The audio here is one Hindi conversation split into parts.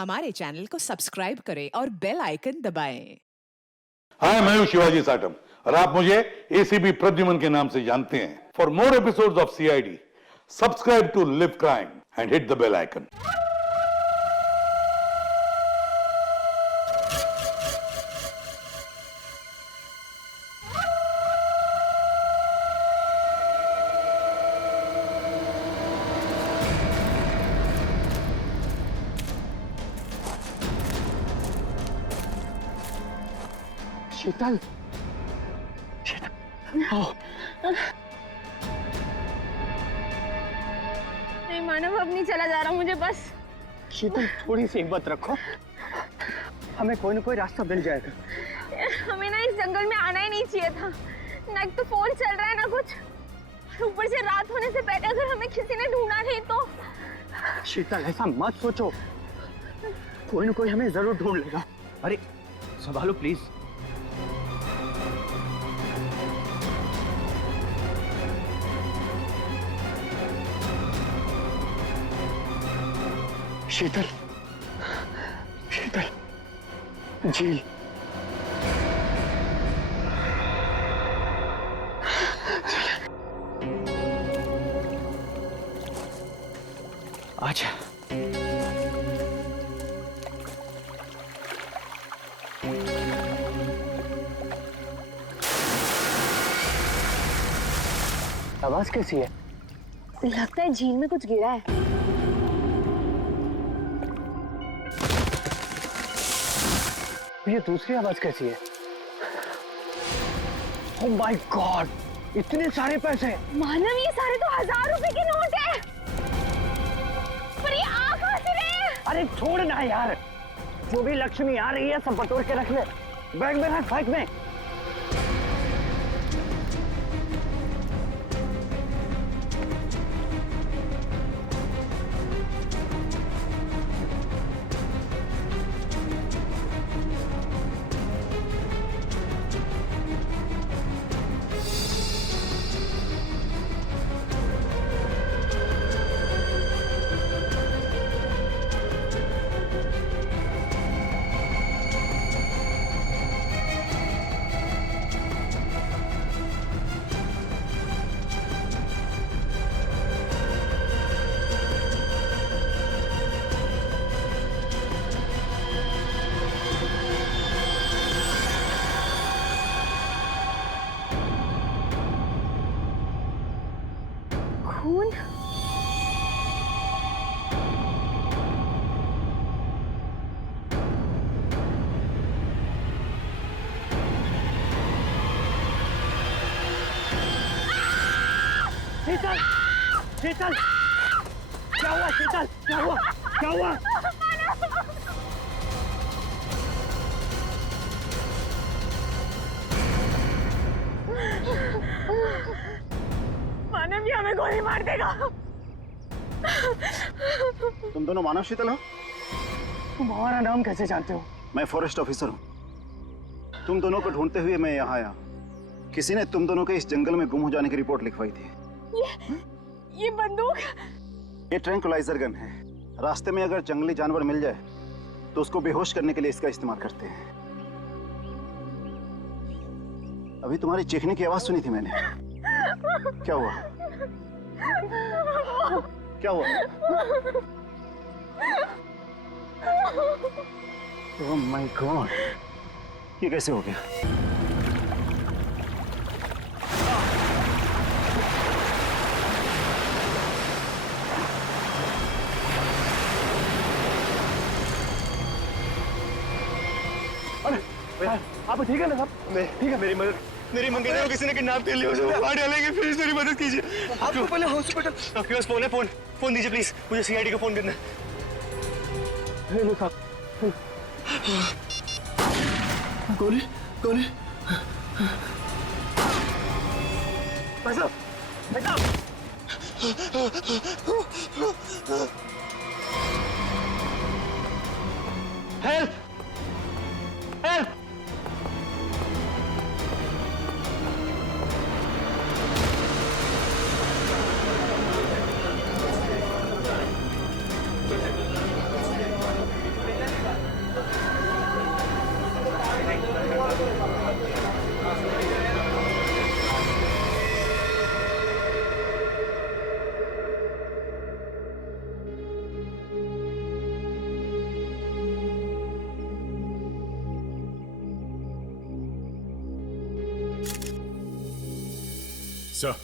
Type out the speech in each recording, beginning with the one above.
हमारे चैनल को सब्सक्राइब करें और बेल आइकन दबाएं। हाय, मैं हूं शिवाजी साटम और आप मुझे एसीपी प्रद्युमन के नाम से जानते हैं। For more episodes of CID, subscribe to Liv Crime and hit the bell icon. Sheetal, Sheetal, oh, नहीं मानव, अब नहीं चला जा रहा मुझे बस। शीतल थोड़ी सी हिम्मत रखो, हमें कोई ना कोई रास्ता मिल जाएगा। हमें ना इस जंगल में आना ही नहीं चाहिए था। ना एक तो फोन चल रहा है ना कुछ, ऊपर से रात होने से पहले अगर हमें किसी ने ढूंढा नहीं तो। शीतल ऐसा मत सोचो, कोई ना कोई हमें जरूर ढूंढ लेगा। अरे संभालो प्लीज। शीतल, शीतल, झील, आजा। आवाज कैसी है? लगता है झील में कुछ गिरा है। ये दूसरी आवाज कैसी है? ओह माय गॉड, इतने सारे पैसे! मानव, ये सारे तो 1000 रुपए के नोट है। पर ये आ कहां से रहे हैं? अरे छोड़ ना यार, जो भी लक्ष्मी आ रही है सब बटोर के रख ले, बैग में रख, बैग में। खून? शीतल, शीतल, क्या हुआ शीतल? क्या हुआ? क्या हुआ? मानव, ये हमें गोली मार देगा। तुम दोनों मानव शीतल हो? तुम हमारा नाम कैसे जानते हो? मैं फॉरेस्ट ऑफिसर हूँ। तुम दोनों को ढूंढते हुए मैं यहाँ आया। किसी ने तुम दोनों के इस जंगल में गुम हो जाने की रिपोर्ट लिखवाई थी। ये बंदूक? ये ट्रैंक्विलाइजर गन है। रास्ते में अगर जंगली जानवर मिल जाए तो उसको बेहोश करने के लिए इसका इस्तेमाल करते हैं। अभी तुम्हारी चीखने की आवाज सुनी थी मैंने। क्या हुआ? क्या हुआ? ओह माय गॉड, ये कैसे हो गया? आप ठीक है ना साहब? ठीक है। मेरी मंगेतर को किसी ने किडनैप कर लिया, उसे मार डालेंगे, प्लीज मेरी मदद कीजिए। आपको पहले हॉस्पिटल। आपके पास फोन है? फोन दीजिए प्लीज, मुझे सीआईडी को फोन करना है। हेलो साहब। गोली, गोली। भाई साहब, भाई साहब। Help, help. सर,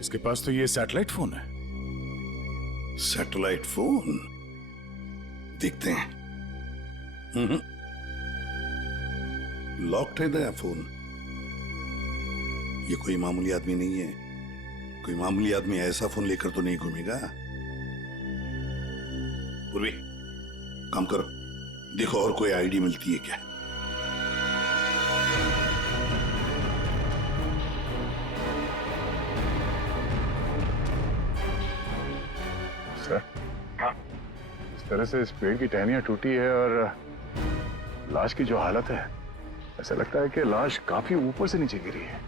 इसके पास तो ये सैटेलाइट फोन है। सैटेलाइट फोन देखते हैं। लॉक्ड है नया फोन। ये कोई मामूली आदमी नहीं है। कोई मामूली आदमी ऐसा फोन लेकर तो नहीं घूमेगा। पूर्वी, काम करो, देखो और कोई आईडी मिलती है क्या। सर, इस तरह से इस पेड़ की टहनियां टूटी है और लाश की जो हालत है, ऐसा लगता है कि लाश काफी ऊपर से नीचे गिरी है।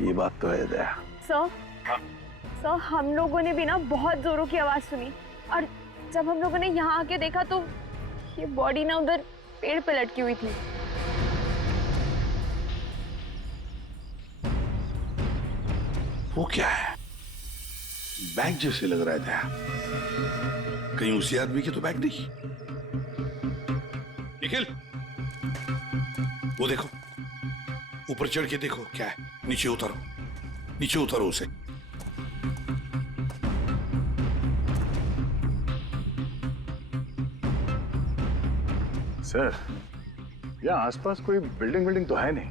ये बात तो है दया। सर हम लोगों ने भी ना बहुत जोरों की आवाज सुनी और जब हम लोगों ने यहाँ आके देखा तो ये बॉडी ना उधर पेड़ पे लटकी हुई थी। वो क्या है? बैग जैसे लग रहा है दया। कहीं उसी आदमी के तो बैग नहीं। निखिल, वो देखो, ऊपर चढ़ के देखो क्या है। नीचे उतारो, नीचे उतारो उसे। सर, यहाँ आसपास कोई बिल्डिंग तो है नहीं,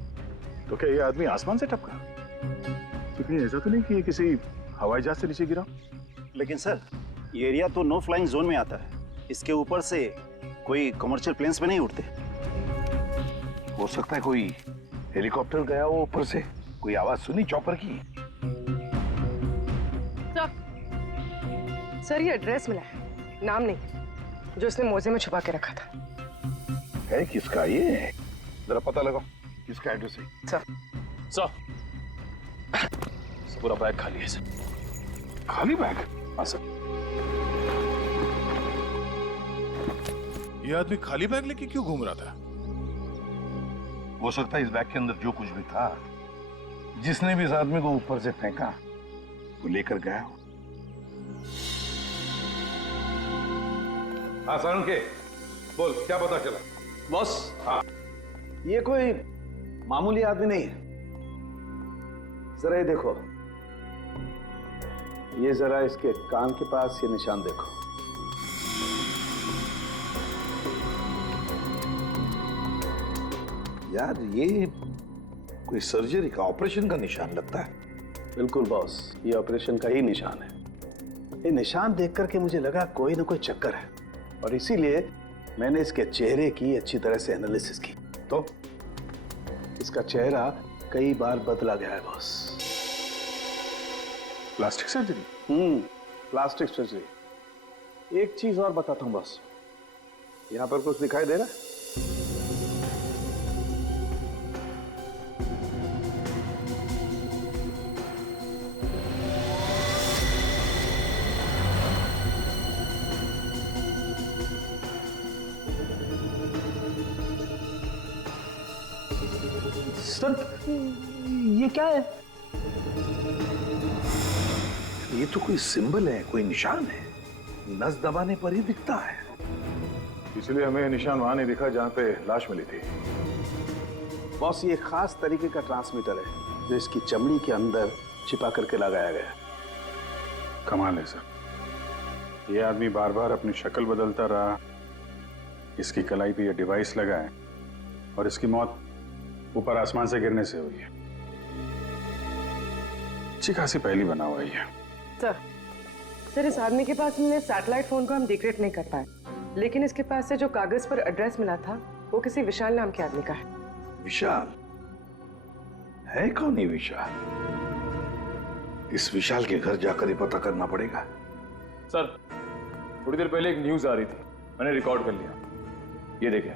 तो क्या ये आदमी आसमान से टपका? तो कहीं ऐसा तो नहीं कि ये किसी हवाई जहाज से नीचे गिरा? लेकिन सर, ये एरिया तो नो फ्लाइंग जोन में आता है। इसके ऊपर से कोई कमर्शियल प्लेन्स में नहीं उड़ते। हो सकता है कोई हेलीकॉप्टर गया हो ऊपर से। कोई आवाज सुनी चॉपर की? सर ये एड्रेस मिला है, नाम नहीं, जो इसने मोजे में छुपा के रखा था। है किसका ये? जरा पता लगाओ किसका एड्रेस है। सर, पूरा बैग खाली है सर। खाली बैग? हाँ सर। ये आदमी खाली बैग लेके क्यों घूम रहा था? हो सकता है इस बैग के अंदर जो कुछ भी था, जिसने भी इस आदमी को ऊपर से फेंका, वो लेकर गया हो। हाँ सारण के, बोल क्या पता चला? बॉस, हाँ, ये कोई मामूली आदमी नहीं है। जरा ये देखो, ये जरा इसके कान के पास ये निशान देखो। यार ये कोई सर्जरी का, ऑपरेशन का निशान लगता है। बिल्कुल बॉस, ये ऑपरेशन का ही निशान है। ये निशान देख करके मुझे लगा कोई ना कोई चक्कर है, और इसीलिए मैंने इसके चेहरे की अच्छी तरह से एनालिसिस की। तो इसका चेहरा कई बार बदला गया है boss. Plastic surgery? Plastic surgery. एक चीज और बताता हूं बॉस, यहां पर कुछ दिखाई दे रहा है? सर, ये क्या है? ये तो कोई सिंबल है, कोई निशान है। नस दबाने पर ही दिखता है। इसलिए हमें निशान वहां नहीं दिखा जहां पे लाश मिली थी। बॉस, ये खास तरीके का ट्रांसमीटर है जो इसकी चमड़ी के अंदर छिपा करके लगाया गया है। कमाल है सर। ये आदमी बार बार अपनी शक्ल बदलता रहा, इसकी कलाई पे ये डिवाइस लगा है, और इसकी मौत ऊपर आसमान से गिरने से हुई है। अच्छी खासी पहली बना हुआ है। सर इस आदमी के पास मिले सैटेलाइट फोन को हम डिक्रिप्ट नहीं कर पाए, लेकिन इसके पास से जो कागज पर एड्रेस मिला था वो किसी विशाल नाम के आदमी का है। विशाल? है कौन ये विशाल? इस विशाल के घर जाकर ही पता करना पड़ेगा। सर, थोड़ी देर पहले एक न्यूज आ रही थी, मैंने रिकॉर्ड कर लिया। ये देखिए।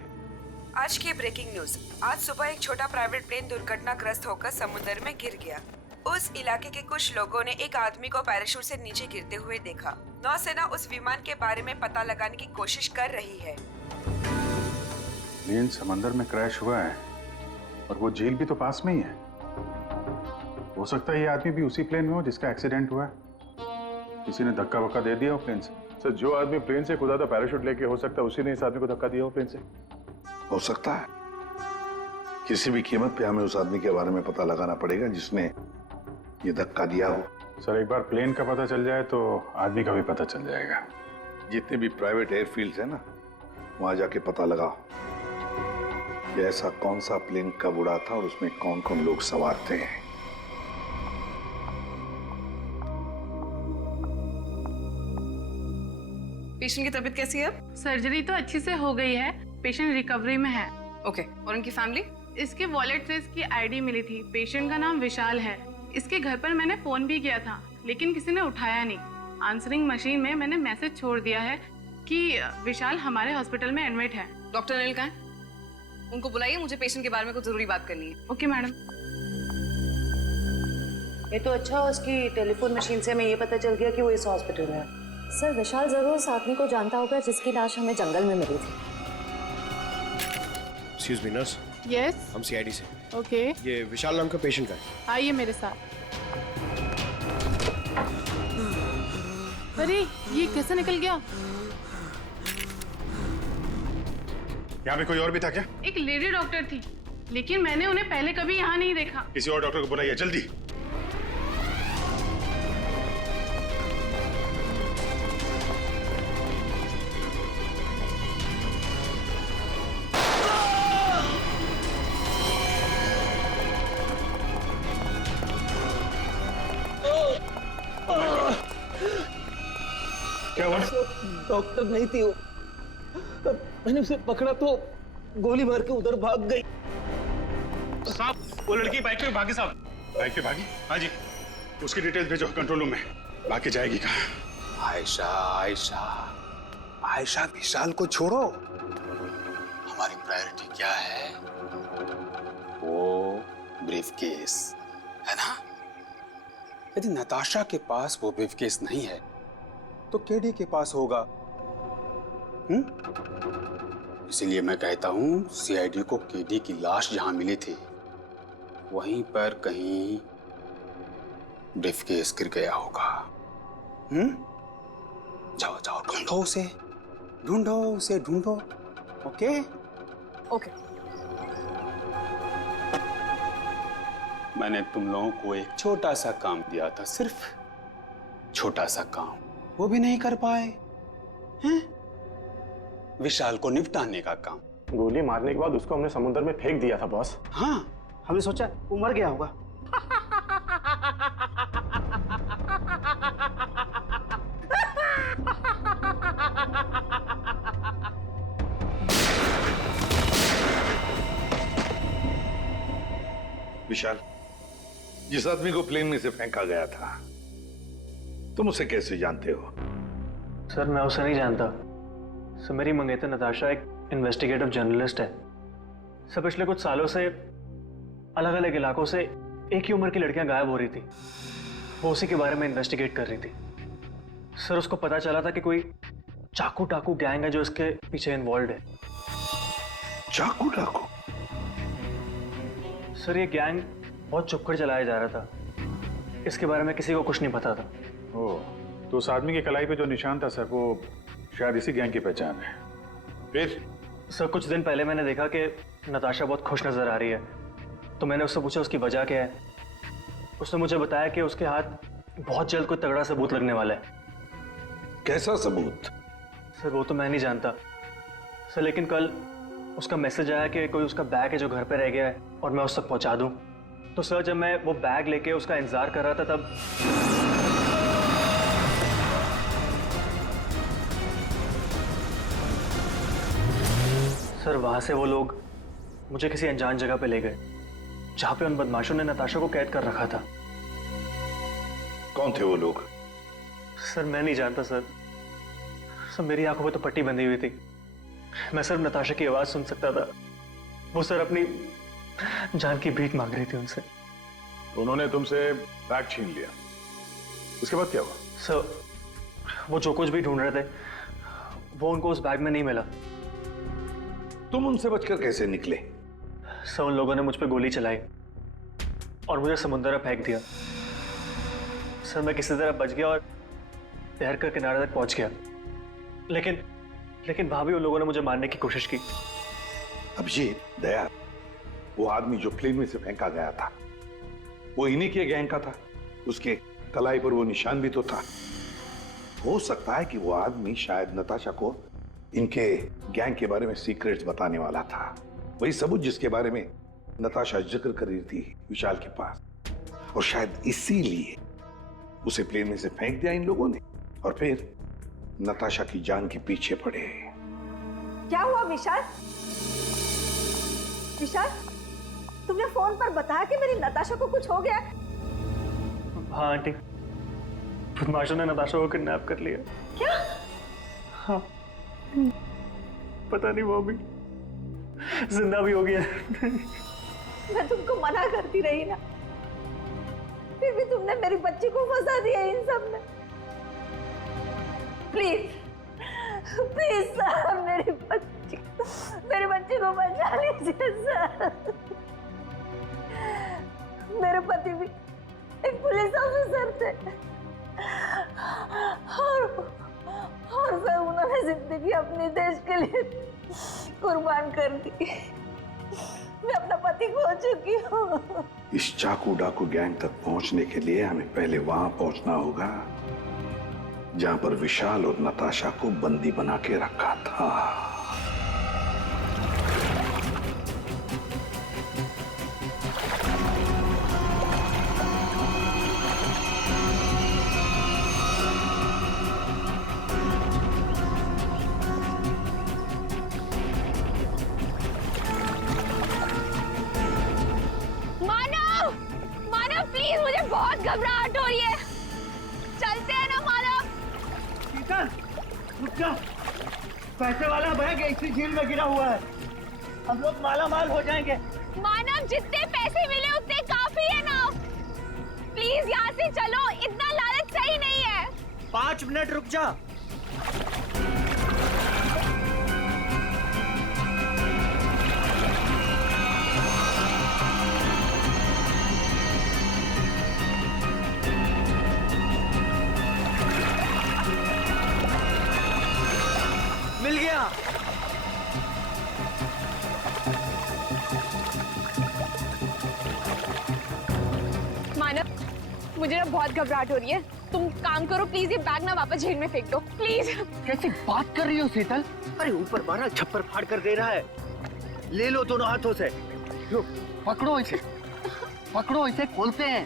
आज की ब्रेकिंग न्यूज। आज सुबह एक छोटा प्राइवेट प्लेन दुर्घटनाग्रस्त होकर समुद्र में गिर गया। उस इलाके के कुछ लोगों ने एक आदमी को पैराशूट से नीचे गिरते हुए देखा। नौसेना उस विमान के बारे में पता लगाने की कोशिश कर रही है। प्लेन समंदर में क्रैश हुआ है और वो झील भी तो पास में ही है। हो सकता है ये आदमी भी उसी प्लेन में हो जिसका एक्सीडेंट हुआ है। किसी ने धक्का वक्का दे दिया हो प्लेन से। सर, जो आदमी प्लेन से कूदा था पैराशूट लेके, हो सकता है उसी ने इस आदमी को धक्का दिया हो प्लेन से। हो सकता है, किसी भी कीमत पे हमें उस आदमी के बारे में पता लगाना पड़ेगा जिसने ये धक्का दिया हो। सर एक बार प्लेन का पता चल जाए तो आदमी का भी पता चल जाएगा। जितने भी प्राइवेट एयरफील्ड्स है ना, वहां जाके पता लगाओ कि ऐसा कौन सा प्लेन कब उड़ा था और उसमें कौन कौन लोग सवार थे। पेशेंट की तबीयत कैसी है अब? सर्जरी तो अच्छी से हो गई है, पेशेंट रिकवरी में है। ओके, और उनकी फैमिली? इसके वॉलेट से इसकी आईडी मिली थी। पेशेंट का नाम विशाल है। इसके घर पर मैंने फोन भी किया था लेकिन किसी ने उठाया नहीं। आंसरिंग मशीन में मैंने मैसेज छोड़ दिया है कि विशाल हमारे हॉस्पिटल में एडमिट है। डॉक्टर अनिल कहाँ है? उनको बुलाइए, मुझे पेशेंट के बारे में कुछ जरूरी बात करनी है। Okay madam. ये तो अच्छा हो, उसकी टेलीफोन मशीन से हमें ये पता चल गया कि वो इस हॉस्पिटल में है। सर विशाल जरूर उस आदमी को जानता होगा जिसकी लाश हमें जंगल में मिली थी। एक्सक्यूज मी नर्स, यस हम सीआईडी से। ओके, ये विशाल नाम का पेशेंट का है। आइए मेरे साथ। अरे ये कैसे निकल गया? यहाँ पे कोई और भी था क्या? एक लेडी डॉक्टर थी लेकिन मैंने उन्हें पहले कभी यहाँ नहीं देखा। किसी और डॉक्टर को बुलाइए जल्दी। क्या हुआ? डॉक्टर नहीं थी वो, मैंने उसे पकड़ा तो गोली मार के उधर भाग गई। साहब, वो लड़की बाइक पे भागी साहब। बाइक पे भागी? हाँ जी। उसकी डिटेल्स भेजो कंट्रोल रूम में। भाग के जाएगी कहाँ? आयशा आयशा आयशा, विशाल को छोड़ो। हमारी प्रायोरिटी क्या है? वो ब्रीफकेस है ना। यदि नताशा के पास वो ब्रीफकेस नहीं है तो केडी के पास होगा। इसीलिए मैं कहता हूं सीआईडी को केडी की लाश जहां मिली थी वहीं पर कहीं ब्रीफकेस गिर गया होगा। जाओ जाओ, ढूंढो उसे, ढूंढो उसे, ढूंढो। Okay okay. मैंने तुम लोगों को एक छोटा सा काम दिया था, सिर्फ छोटा सा काम, वो भी नहीं कर पाए हैं? विशाल को निपटाने का काम। गोली मारने के बाद उसको हमने समुद्र में फेंक दिया था बॉस। हाँ, हमने सोचा वो मर गया होगा। विशाल, जिस आदमी को प्लेन में से फेंका गया था, तुम उसे कैसे जानते हो? सर मैं उसे नहीं जानता। सर मेरी मंगेतर नताशा एक इन्वेस्टिगेटिव जर्नलिस्ट है। सर पिछले कुछ सालों से अलग अलग इलाकों से एक ही उम्र की लड़कियां गायब हो रही थी। वो उसी के बारे में इन्वेस्टिगेट कर रही थी। सर उसको पता चला था कि कोई चाकू टाकू गैंग है जो इसके पीछे इन्वॉल्व है। चाकू टाकू? सर ये गैंग बहुत चुपकर चलाया जा रहा था। इसके बारे में किसी को कुछ नहीं पता था। ओह, तो उस आदमी की कलाई पे जो निशान था सर, वो शायद इसी गैंग की पहचान है। फिर? सर कुछ दिन पहले मैंने देखा कि नताशा बहुत खुश नजर आ रही है, तो मैंने उससे पूछा उसकी वजह क्या है। उसने मुझे बताया कि उसके हाथ बहुत जल्द कोई तगड़ा सबूत लगने वाला है। कैसा सबूत? सर वो तो मैं नहीं जानता सर, लेकिन कल उसका मैसेज आया कि कोई उसका बैग है जो घर पे रह गया है और मैं उस तक पहुंचा दूं। तो सर जब मैं वो बैग लेके उसका इंतजार कर रहा था तब सर वहां से वो लोग मुझे किसी अनजान जगह पे ले गए जहां पे उन बदमाशों ने नताशा को कैद कर रखा था। कौन थे वो लोग? सर मैं नहीं जानता सर। सर मेरी आंखों पे तो पट्टी बंधी हुई थी। मैं सिर्फ नताशा की आवाज सुन सकता था। वो सर अपनी जान की भीख मांग रही थी उनसे। उन्होंने तुमसे बैग छीन लिया, उसके बाद क्या हुआ? सर वो जो कुछ भी ढूंढ रहे थे वो उनको उस बैग में नहीं मिला। तुम उनसे बचकर कैसे निकले? सर उन लोगों ने मुझ पर गोली चलाई और मुझे समुद्र में फेंक दिया। सर मैं किसी तरह बच गया और तैरकर किनारे तक पहुंच गया, लेकिन वहां भी उन लोगों ने मुझे मारने की कोशिश की। अभिजीत, दया, वो आदमी जो प्लेन में से फेंका गया था वो इन्हीं के गैंग का था। उसके कलाई पर वो निशान भी तो था। हो सकता है कि वो आदमी शायद नताशा को इनके गैंग के बारे में सीक्रेट्स बताने वाला था, वही सबूत जिसके बारे में नताशा जिक्र कर रही थी विशाल के पास, और शायद इसीलिए उसे प्लेन में से फेंक दिया इन लोगों ने और फिर नताशा की जान के पीछे पड़े। क्या हुआ विशाल? विशाल, तुमने फोन पर बताया कि मेरी नताशा को कुछ हो गया? हाँ आंटी, बदमाशों ने नताशा को किडनैप कर लिया। क्या? हाँ, पता नहीं वो भी जिंदा भी हो गया। मैं तुमको मना करती रही ना, फिर भी तुमने मेरी बच्ची को फंसा दिया इन सब में। प्लीज प्लीज सर, मेरी बच्ची को बचा लीजिए सर। मेरे पति भी एक पुलिस ऑफिसर थे और सर उन्होंने जिंदगी अपने देश के लिए कुर्बान कर दी। मैं अपना पति खो चुकी हूँ। इस चाकू डाकू गैंग तक पहुंचने के लिए हमें पहले वहां पहुंचना होगा जहां पर विशाल और नताशा को बंदी बना के रखा था। बहुत घबराहट हो रही है, चलते हैं ना मानव। शीतल, रुक जा। पैसे वाला बैग इसी झील में गिरा हुआ है, हम लोग माला माल हो जाएंगे। मानव, जितने पैसे मिले उतने काफी है ना। प्लीज यहाँ से चलो, इतना लालच सही नहीं है। 5 मिनट रुक जा। मिल गया। मानव, मुझे ना बहुत घबराहट हो रही है, तुम काम करो प्लीज, ये बैग ना वापस झील में फेंक दो प्लीज। कैसी बात कर रही हो शीतल? अरे ऊपर बारह छप्पर फाड़ कर दे रहा है, ले लो दोनों हाथों से। लो, पकड़ो इसे, पकड़ो इसे, खोलते हैं।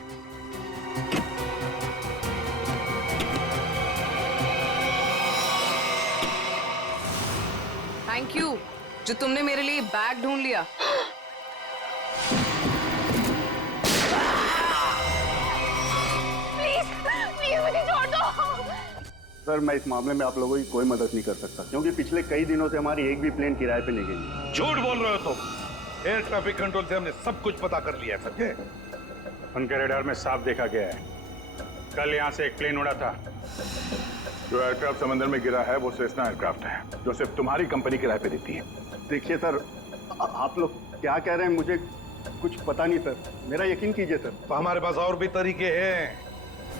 थैंक यू जो तुमने मेरे लिए बैग ढूंढ लिया। प्लीज प्लीज मुझे छोड़ दो। सर, मैं इस मामले में आप लोगों की कोई मदद नहीं कर सकता, क्योंकि पिछले कई दिनों से हमारी एक भी प्लेन किराए पे नहीं गई। झूठ बोल रहे हो तुम। एयर ट्रैफिक कंट्रोल से हमने सब कुछ पता कर लिया, समझे? उनके रडार में साफ देखा गया है, कल यहाँ से एक प्लेन उड़ा था। जो एयरक्राफ्ट समंदर में गिरा है वो सेस्ना एयरक्राफ्ट है, जो सिर्फ तुम्हारी कंपनी किराए पे देती है। देखिए सर, आप लोग क्या कह रहे हैं, मुझे कुछ पता नहीं सर, मेरा यकीन कीजिए सर। तो हमारे पास और भी तरीके हैं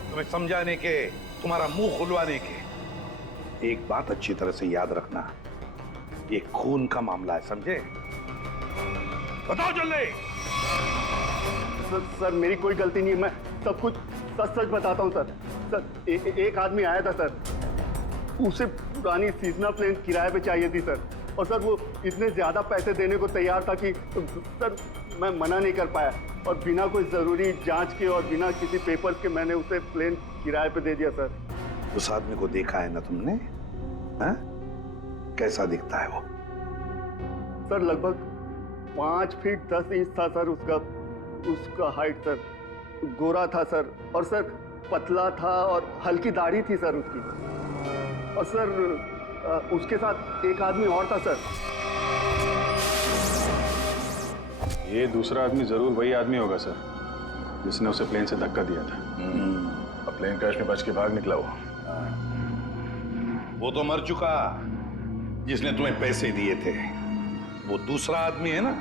तुम्हें समझाने के, तुम्हारा मुंह खुलवाने के। एक बात अच्छी तरह से याद रखना, ये खून का मामला है, समझे? बताओ जल्दी। सर, मेरी कोई गलती नहीं है, मैं सब कुछ सच सच बताता हूँ सर। सर, एक आदमी आया था सर, उसे पुरानी सीजनल प्लेन किराए पे चाहिए थी सर, और सर वो इतने ज्यादा पैसे देने को तैयार था कि सर मैं मना नहीं कर पाया, और बिना कोई जरूरी जांच के और बिना किसी पेपर्स के मैंने उसे प्लेन किराए पे दे दिया सर। उस आदमी को देखा है ना तुमने? हा? कैसा दिखता है वो? सर लगभग 5 फीट 10 इंच था सर उसका हाइट सर, गोरा था सर, और सर पतला था और हल्की दाढ़ी थी सर उसकी, और सर उसके साथ एक आदमी और था सर। ये दूसरा आदमी जरूर वही आदमी होगा सर, जिसने उसे प्लेन से धक्का दिया था। अब प्लेन क्रैश में बच के भाग निकला वो तो मर चुका, जिसने तुम्हें पैसे दिए थे। वो दूसरा आदमी है ना,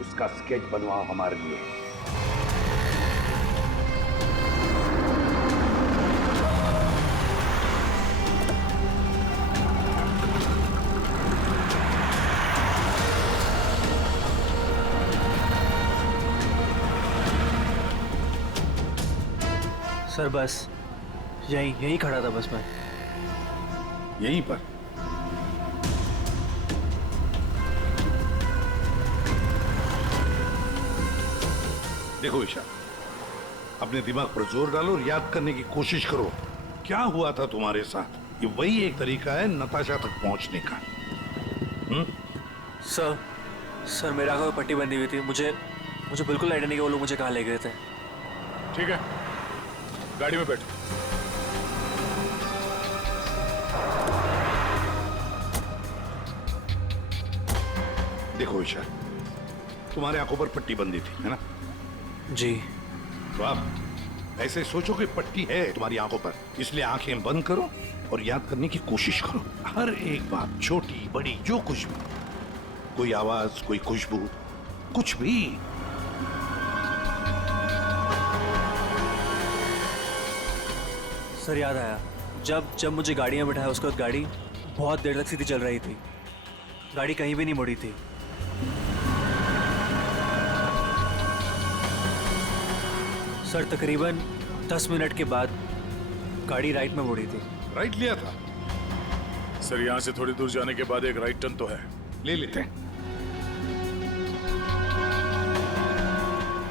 उसका स्केच बनवाओ हमारे लिए। सर बस यहीं खड़ा था बस मैं। यहीं पर? देखो ईशा, अपने दिमाग पर जोर डालो और याद करने की कोशिश करो क्या हुआ था तुम्हारे साथ। ये वही एक तरीका है नताशा तक पहुंचने का। सर मेरे आंखों में पट्टी बंधी हुई थी। मुझे बिल्कुल आइडिया नहीं कि वो लोग मुझे कहाँ ले गए थे। ठीक है, गाड़ी में बैठो। देखो ईशा, तुम्हारे आंखों पर पट्टी बंधी थी, है ना? जी। तो आप ऐसे सोचो कि पट्टी है तुम्हारी आंखों पर, इसलिए आंखें बंद करो और याद करने की कोशिश करो हर एक बात, छोटी बड़ी जो कुछ भी, कोई आवाज, कोई खुशबू, कुछ भी। सर याद आया, जब मुझे गाड़ी में बिठाया उसके बाद गाड़ी बहुत देर तक सीधी चल रही थी। गाड़ी कहीं भी नहीं मुड़ी थी। सर तकरीबन 10 मिनट के बाद गाड़ी राइट में मुड़ी थी। राइट लिया था? सर यहाँ से थोड़ी दूर जाने के बाद एक राइट टर्न तो है, ले लेते हैं।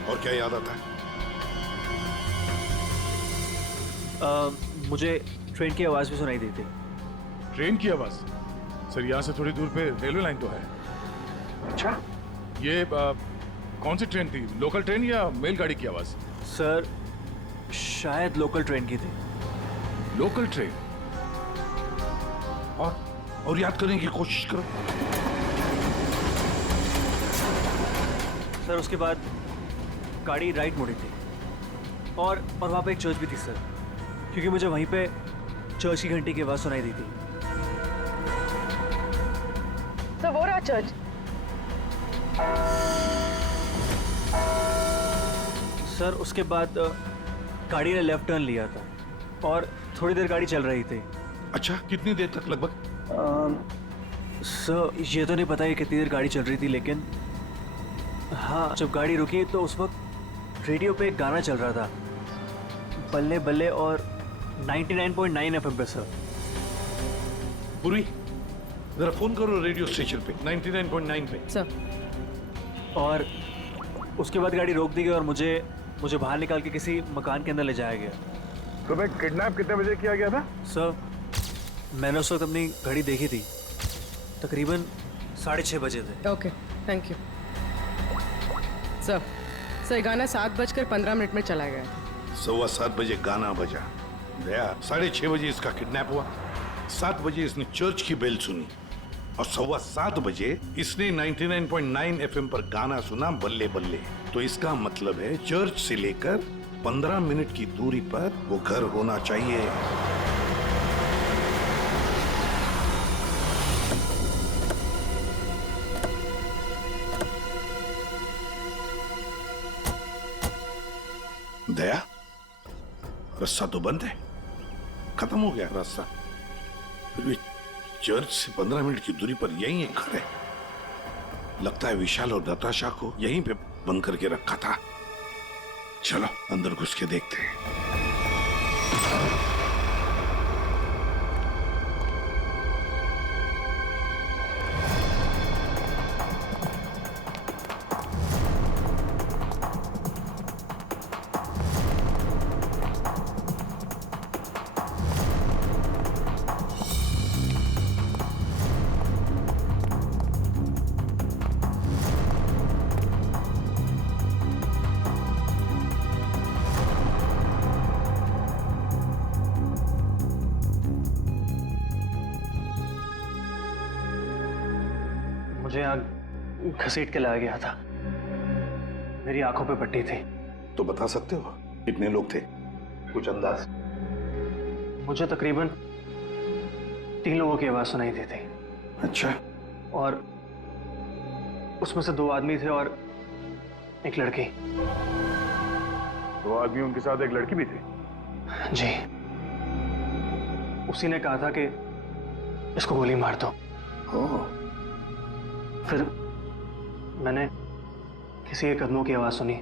और क्या याद आता है? मुझे ट्रेन की आवाज भी सुनाई दी थी। ट्रेन की आवाज? सर यहाँ से थोड़ी दूर पे रेलवे लाइन तो है। अच्छा, ये कौन सी ट्रेन थी, लोकल ट्रेन या मेलगाड़ी की आवाज? सर शायद लोकल ट्रेन की थी। Local train? और याद करने की कोशिश करो। सर उसके बाद गाड़ी राइट मुड़ी थी और वहाँ पे एक चर्च भी थी सर, क्योंकि मुझे वहीं पे चर्च की घंटी की आवाज़ सुनाई दी थी। सर वो रहा चर्च। सर उसके बाद गाड़ी ने लेफ्ट टर्न लिया था और थोड़ी देर गाड़ी चल रही थी। अच्छा, कितनी देर तक लगभग? सर ये तो नहीं पता कि कितनी देर गाड़ी चल रही थी, लेकिन हाँ जब गाड़ी रुकी तो उस वक्त रेडियो पे एक गाना चल रहा था, बल्ले बल्ले, और 99.9 FM पे सर। पूरी जरा फोन करो रेडियो स्टेशन पे 99.9 पे। सर। और उसके बाद गाड़ी रोक दी गई और मुझे बाहर निकाल के किसी मकान के अंदर ले जाया गया। तुम्हें किडनैप कितने बजे किया गया था? सर मैंने उस वक्त अपनी घड़ी देखी थी, तकरीबन 6:30 बजे थे। Okay, thank you. सर गाना 7:15 में चला गया। 7:15 बजे गाना बजा, दया 6:30 बजे इसका किडनैप हुआ, 7 बजे इसने चर्च की बेल सुनी और 7:15 बजे इसने 99.9 FM पर गाना सुना, बल्ले बल्ले। तो इसका मतलब है चर्च से लेकर 15 मिनट की दूरी पर वो घर होना चाहिए। दया, रास्ता तो बंद है, खत्म हो गया रास्ता, फिर भी चर्च से 15 मिनट की दूरी पर यही एक घर है। लगता है विशाल और नताशा को यहीं पे बंद करके रखा था। चलो अंदर घुस के देखते हैं। मुझे यहाँ घसीट के लाया गया था, मेरी आंखों पे पट्टी थी। तो बता सकते हो कितने लोग थे, कुछ अंदाज? मुझे तकरीबन 3 लोगों की आवाज सुनाई दी थी। अच्छा। और उसमें से 2 आदमी थे और एक लड़की। 2 आदमी, उनके साथ एक लड़की भी थी? जी। उसी ने कहा था कि इसको गोली मार दो। फिर मैंने किसी के कदमों की आवाज सुनी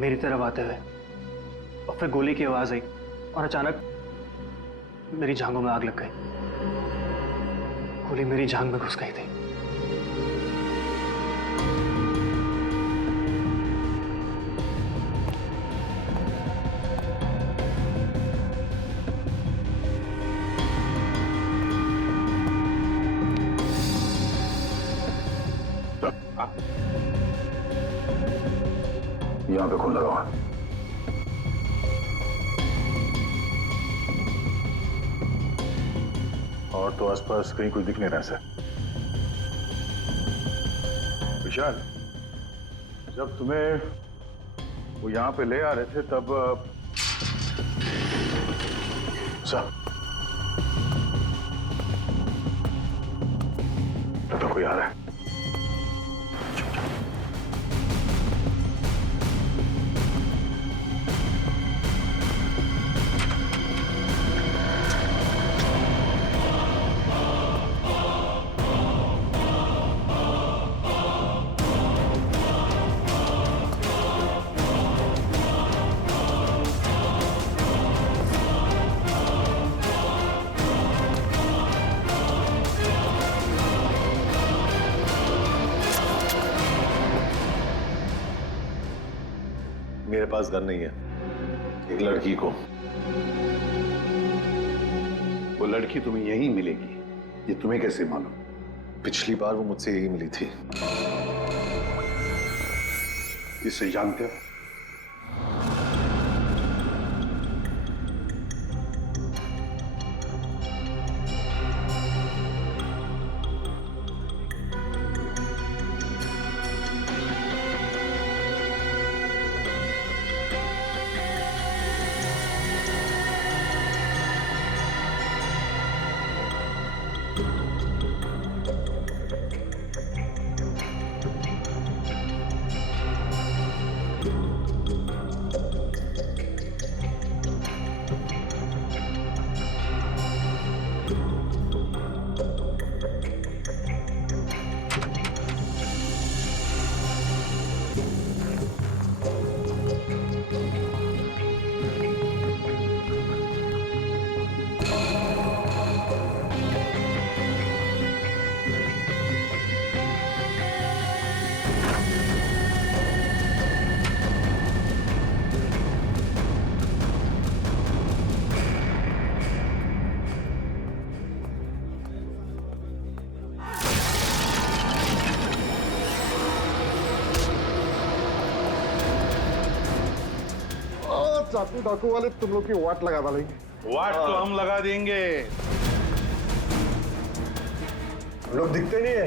मेरी तरफ आते हुए। और फिर गोली की आवाज आई और अचानक मेरी जांघों में आग लग गई। गोली मेरी जांघ में घुस गई थी। यहाँ पे खून लगा हुआ। और तो आसपास कहीं कुछ दिख नहीं रहा सर। विशाल, जब तुम्हें वो यहाँ पे ले आ रहे थे तब सर तो कोई आ रहा है। मेरे पास गन नहीं है। एक लड़की को। वो लड़की तुम्हें यहीं मिलेगी, ये तुम्हें कैसे मालूम? पिछली बार वो मुझसे यही मिली थी। इसे जानते हो? चाकू डाकू वाले तुम लोग की वाट लगा डालेंगे। वाट तो हम लगा देंगे। हम लोग दिखते नहीं है,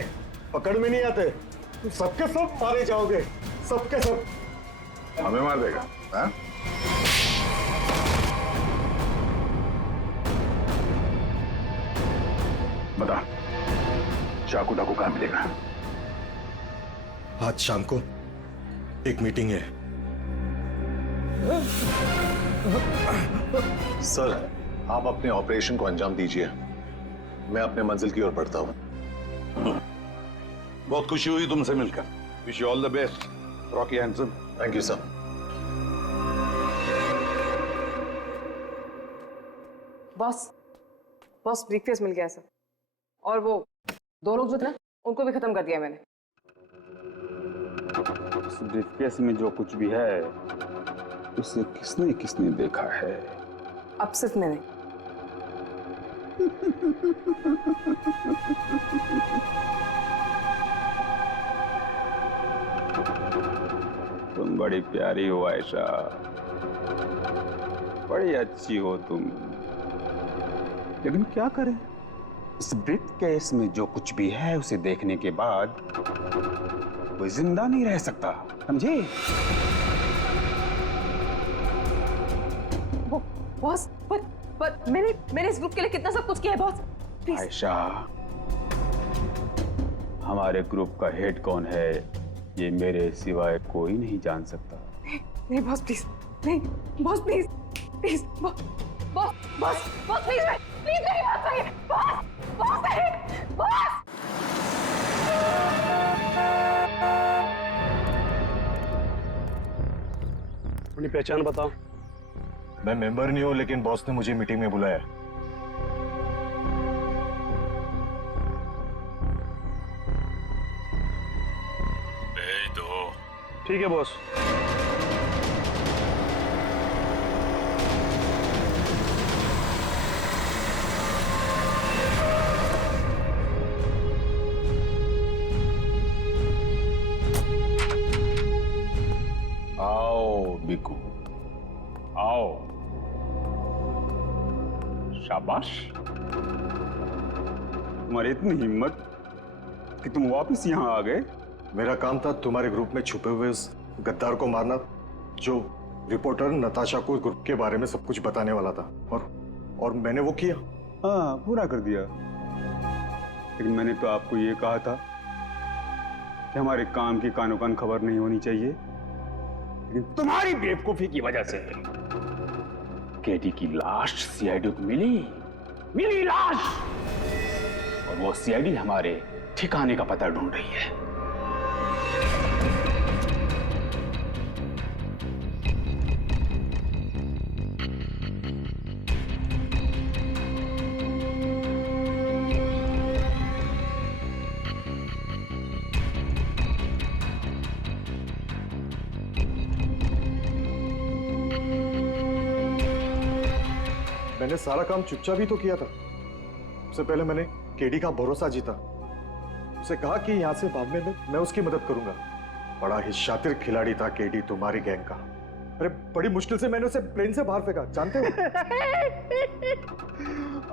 पकड़ में नहीं आते, तुम सबके सब मारे जाओगे, सबके सब। हमें मार देगा? हाँ? बता, चाकू डाकू कहां मिलेगा? आज शाम को एक मीटिंग है। सर, आप अपने ऑपरेशन को अंजाम दीजिए। मैं अपने मंजिल की ओर बढ़ता हूं। बहुत खुशी हुई तुमसे मिलकर। Wish you all the best, Rocky handsome. Thank you sir. Boss, briefcase मिल गया सर। और वो दो लोग जो थे ना, उनको भी खत्म कर दिया मैंने। इस ब्रीफकेस में जो कुछ भी है उसे किसने किसने देखा है? अब सिर्फ मैंने। तुम बड़ी प्यारी हो आयशा, बड़ी अच्छी हो तुम, लेकिन क्या करें, इस ब्रीफकेस में जो कुछ भी है उसे देखने के बाद कोई जिंदा नहीं रह सकता, समझे? बॉस, पर मैंने इस ग्रुप के लिए कितना सब कुछ किया है बॉस, प्लीज। आयशा, हमारे ग्रुप का हेड कौन है ये मेरे सिवाय कोई नहीं जान सकता। नहीं बॉस प्लीज, नहीं boss please, please boss please मेरी बात सुनिए, बॉस नहीं, बॉस। अपनी पहचान बताओ। मैं मेंबर नहीं हूं, लेकिन बॉस ने मुझे मीटिंग में बुलाया। भेज दो। ठीक है बॉस। आओ बिकू, आओ। शाबाश, तुम्हारी इतनी हिम्मत कि तुम वापस यहाँ आ गए। मेरा काम था तुम्हारे ग्रुप में छुपे हुए उस गद्दार को मारना, जो रिपोर्टर नताशा को ग्रुप के बारे में सब कुछ बताने वाला था, और मैंने वो किया। हाँ, पूरा कर दिया। लेकिन मैंने तो आपको ये कहा था कि हमारे काम की कानो कान खबर नहीं होनी चाहिए। लेकिन तुम्हारी बेवकूफी की वजह से केटी की लाश सीआईडी को मिली लाश, और वो सीआईडी हमारे ठिकाने का पता ढूंढ रही है। मैंने सारा काम चुपचाप ही तो किया था। उससे पहले मैंने केडी का भरोसा जीता, उसे कहा कि यहां से भागने में मैं उसकी मदद करूंगा। बड़ा ही शातिर खिलाड़ी था केडी तुम्हारी गैंग का। अरे बड़ी मुश्किल से मैंने उसे प्लेन से बाहर फेंका, जानते हो?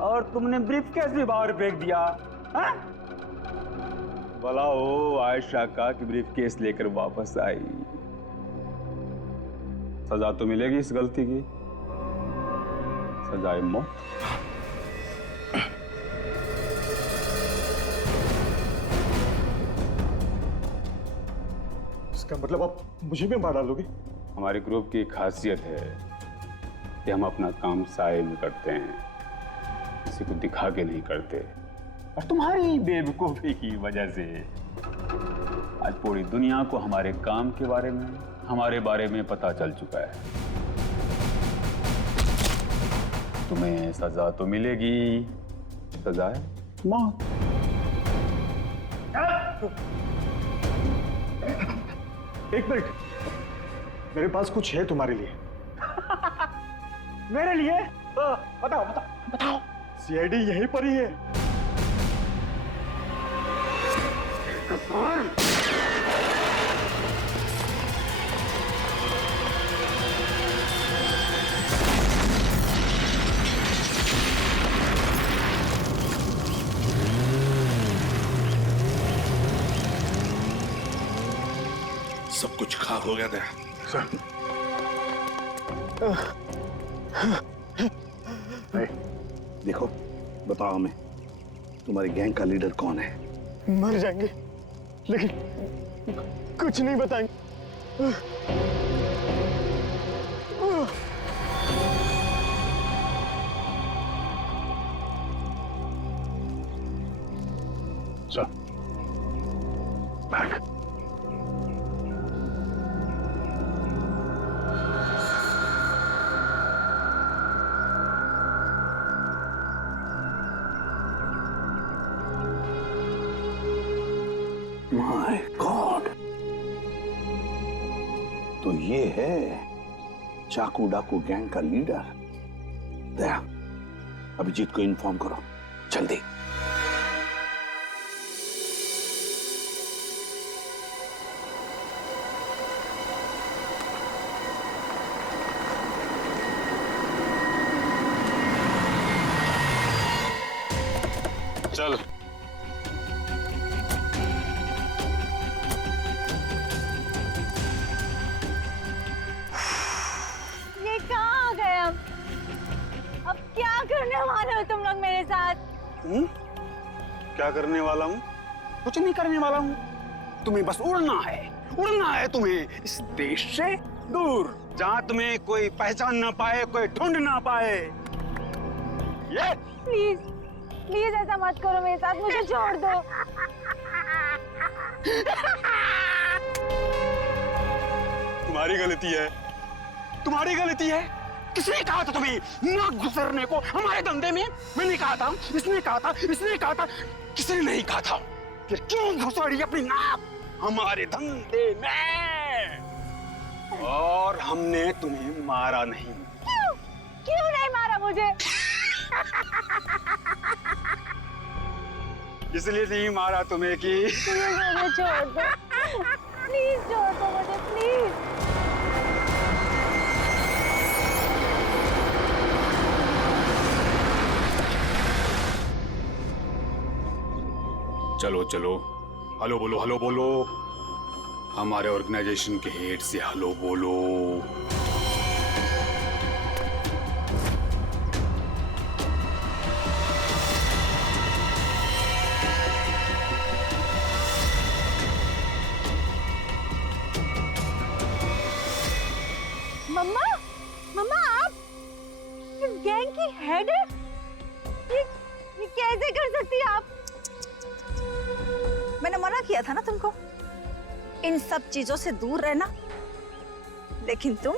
और तुमने ब्रीफकेस भी बाहर फेंक दिया। हाँ? भला हो आयशा का कि ब्रीफकेस लेकर वापस आई। सजा तो मिलेगी इस गलती की, सजाए मौत। इसका मतलब आप मुझे भी मार डालोगे? हमारे ग्रुप की खासियत है कि हम अपना काम साए में करते हैं, किसी को दिखा के नहीं करते। और तुम्हारी बेवकूफी की वजह से आज पूरी दुनिया को हमारे काम के बारे में, हमारे बारे में पता चल चुका है। तुम्हें सजा तो मिलेगी, सजा है मौत। एक मिनट, मेरे पास कुछ है तुम्हारे लिए। मेरे लिए? बताओ बताओ बताओ। सीआईडी यहीं पर ही है। सब कुछ खाक हो गया था सर। देखो, बताओ हमें, तुम्हारी गैंग का लीडर कौन है? मर जाएंगे, लेकिन कुछ नहीं बताएंगे। Sir, back. माय गॉड, तो ये है चाकू डाकू गैंग का लीडर। दया, अभिजीत को इन्फॉर्म करो जल्दी। चल। ये कहाँ आ गए हम? अब क्या करने वाले हो तुम लोग मेरे साथ? क्या करने वाला हूँ? कुछ नहीं करने वाला हूँ। तुम्हें बस उड़ना है तुम्हें इस देश से दूर, जहाँ तुम्हें कोई पहचान ना पाए, कोई ढूंढ ना पाए। ये प्लीज प्लीज ऐसा मत करो मेरे साथ, मुझे छोड़ दो। तुम्हारी गलती है, तुम्हारी गलती है। किसने कहा था तुम्हें ना गुजरने को हमारे धंधे में? मैंने कहा था, इसने कहा था, इसने कहा था, किसने नहीं कहा था? फिर क्यों घुसड़ी अपनी नाक हमारे धंधे में? और हमने तुम्हें मारा नहीं। क्यों नहीं मारा मुझे? इसलिए नहीं मारा तुम्हें कि मुझे छोड़ दो, प्लीज छोड़ दो मुझे, प्लीज। चलो चलो, हेलो बोलो, हेलो बोलो, हमारे ऑर्गेनाइजेशन के हेड से हेलो बोलो। मम्मा, मम्मा आप इस गैंग की हेड है? ये कैसे कर सकती है आप? मैंने मना किया था ना तुमको इन सब चीजों से दूर रहना, लेकिन तुम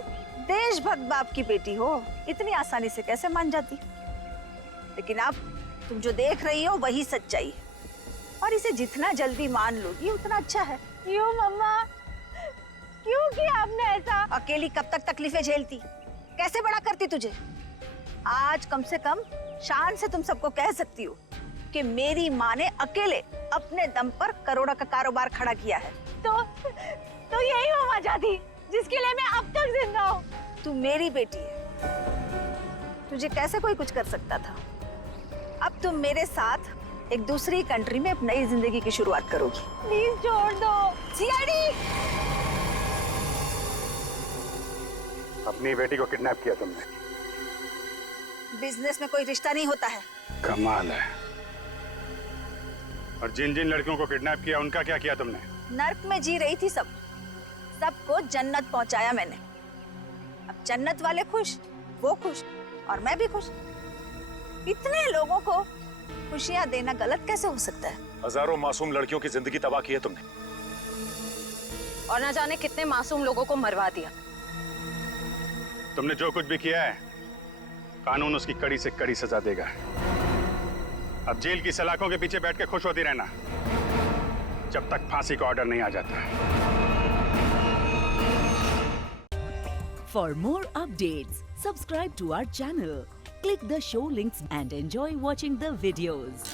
देशभक्त बाप की बेटी हो, इतनी आसानी से कैसे मान जाती? लेकिन अब तुम जो देख रही हो वही सच्चाई है, और इसे जितना जल्दी मान लोगी उतना अच्छा है। क्यों मम्मा, क्यों किया आपने ऐसा? अकेली कब तक तकलीफें झेलती, कैसे बड़ा करती तुझे? आज कम से कम शान से तुम सबको कह सकती हो कि मेरी माँ ने अकेले अपने दम पर करोड़ों का कारोबार खड़ा किया है। तो यही वो वजह थी जिसके लिए मैं अब तक जिंदा हूँ। तू मेरी बेटी है, तुझे कैसे कोई कुछ कर सकता था? अब तुम मेरे साथ एक दूसरी कंट्री में अपनी नई जिंदगी की शुरुआत करोगी। प्लीज छोड़ दो। सीआईडी, अपनी बेटी को किडनैप किया तुमने। बिजनेस में कोई रिश्ता नहीं होता है। कमाल है। और जिन जिन लड़कियों को किडनैप किया उनका क्या किया तुमने? नर्क में जी रही थी सबको जन्नत पहुंचाया मैंने। अब जन्नत वाले खुश, वो खुश और मैं भी खुश। इतने लोगों को खुशियां देना गलत कैसे हो सकता है? हजारों मासूम लड़कियों की जिंदगी तबाह की है तुमने, और न जाने कितने मासूम लोगों को मरवा दिया। तुमने जो कुछ भी किया है, कानून उसकी कड़ी से कड़ी सजा देगा। अब जेल की सलाखों के पीछे बैठ के खुश होती रहना जब तक फांसी का ऑर्डर नहीं आ जाता। For more updates, subscribe to our channel, click the show links and enjoy watching the videos.